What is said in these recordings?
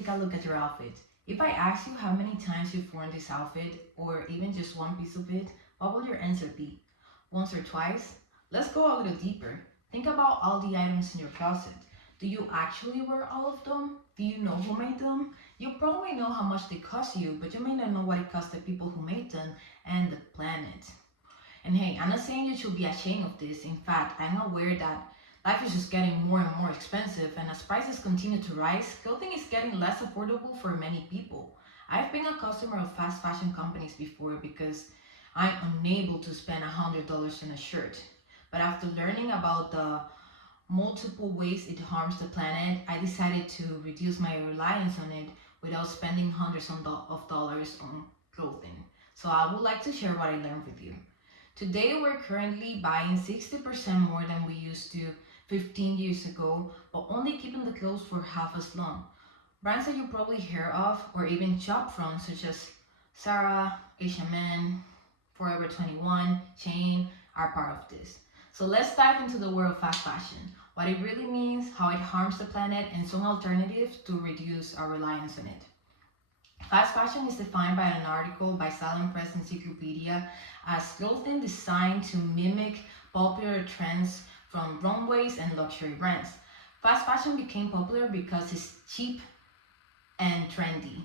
take a look at your outfit. If I ask you how many times you've worn this outfit, or even just one piece of it, what would your answer be? Once or twice? Let's go a little deeper. Think about all the items in your closet. Do you actually wear all of them? Do you know who made them? You probably know how much they cost you, but you may not know what it cost the people who made them and the planet. And hey, I'm not saying you should be ashamed of this. In fact, I'm aware that life is just getting more and more expensive, and as prices continue to rise, clothing is getting less affordable for many people. I've been a customer of fast fashion companies before because I'm unable to spend $100 on a shirt. But after learning about the multiple ways it harms the planet, I decided to reduce my reliance on it without spending hundreds of dollars on clothing. So I would like to share what I learned with you. Today, we're currently buying 60% more than we used to 15 years ago, but only keeping the clothes for half as long. Brands that you probably hear of or even shop from, such as Zara, H&M, Forever 21, Chain, are part of this. So let's dive into the world of fast fashion, what it really means, how it harms the planet, and some alternatives to reduce our reliance on it. Fast fashion is defined by an article by Salon Press Encyclopedia as clothing designed to mimic popular trends from runways and luxury brands. Fast fashion became popular because it's cheap and trendy.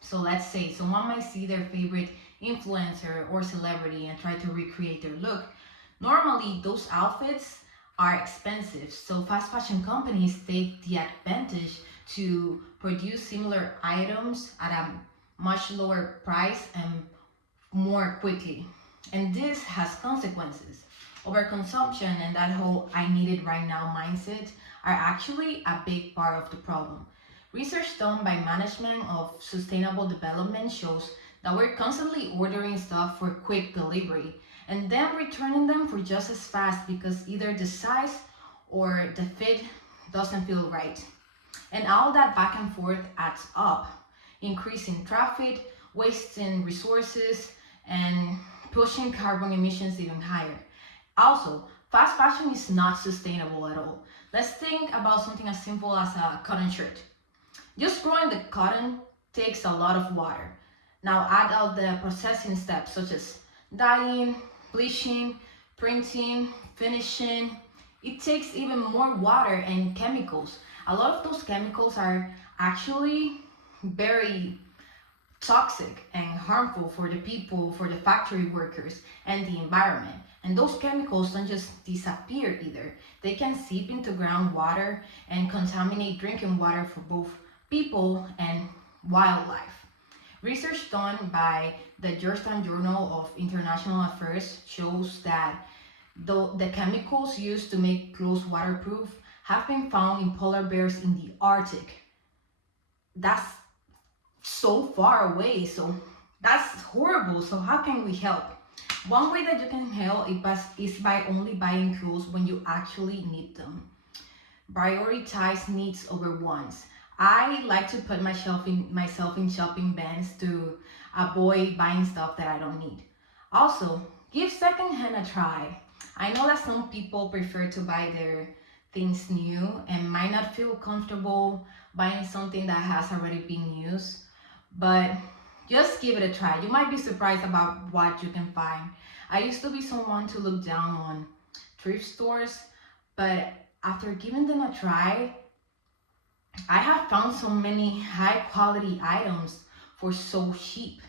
So let's say someone might see their favorite influencer or celebrity and try to recreate their look. Normally, those outfits are expensive, so fast fashion companies take the advantage to produce similar items at a much lower price and more quickly. And this has consequences. Overconsumption and that whole I need it right now mindset are actually a big part of the problem. Research done by Management of Sustainable Development shows that we're constantly ordering stuff for quick delivery and then returning them for just as fast because either the size or the fit doesn't feel right. And all that back and forth adds up, increasing traffic, wasting resources, and pushing carbon emissions even higher. Also, fast fashion is not sustainable at all. Let's think about something as simple as a cotton shirt. Just growing the cotton takes a lot of water. Now add all the processing steps such as dyeing, bleaching, printing, finishing. It takes even more water and chemicals. A lot of those chemicals are actually very toxic and harmful for the people, for the factory workers, and the environment. And those chemicals don't just disappear either. They can seep into groundwater and contaminate drinking water for both people and wildlife. Research done by the Georgetown Journal of International Affairs shows that the chemicals used to make clothes waterproof have been found in polar bears in the Arctic. That's so far away, so that's horrible. So how can we help? One way that you can help is by only buying clothes when you actually need them. Prioritize needs over wants. I like to put myself in shopping bans to avoid buying stuff that I don't need. Also, give secondhand a try. I know that some people prefer to buy their things new and might not feel comfortable buying something that has already been used, but just give it a try. You might be surprised about what you can find. I used to be someone to look down on thrift stores, but after giving them a try, I have found so many high quality items for so cheap.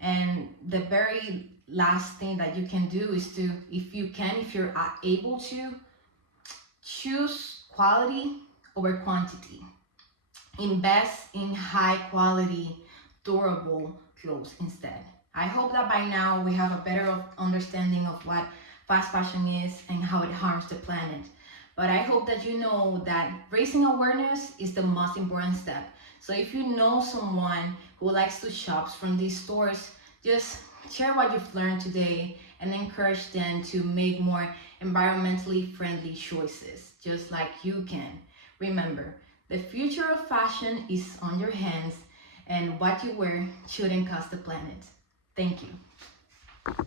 And the very last thing that you can do is to, if you're able to, choose quality over quantity. Invest in high quality, durable clothes instead. I hope that by now we have a better understanding of what fast fashion is and how it harms the planet. But I hope that you know that raising awareness is the most important step. So if you know someone who likes to shop from these stores, just share what you've learned today and encourage them to make more environmentally friendly choices, just like you can. Remember, the future of fashion is on your hands, and what you wear shouldn't cost the planet. Thank you.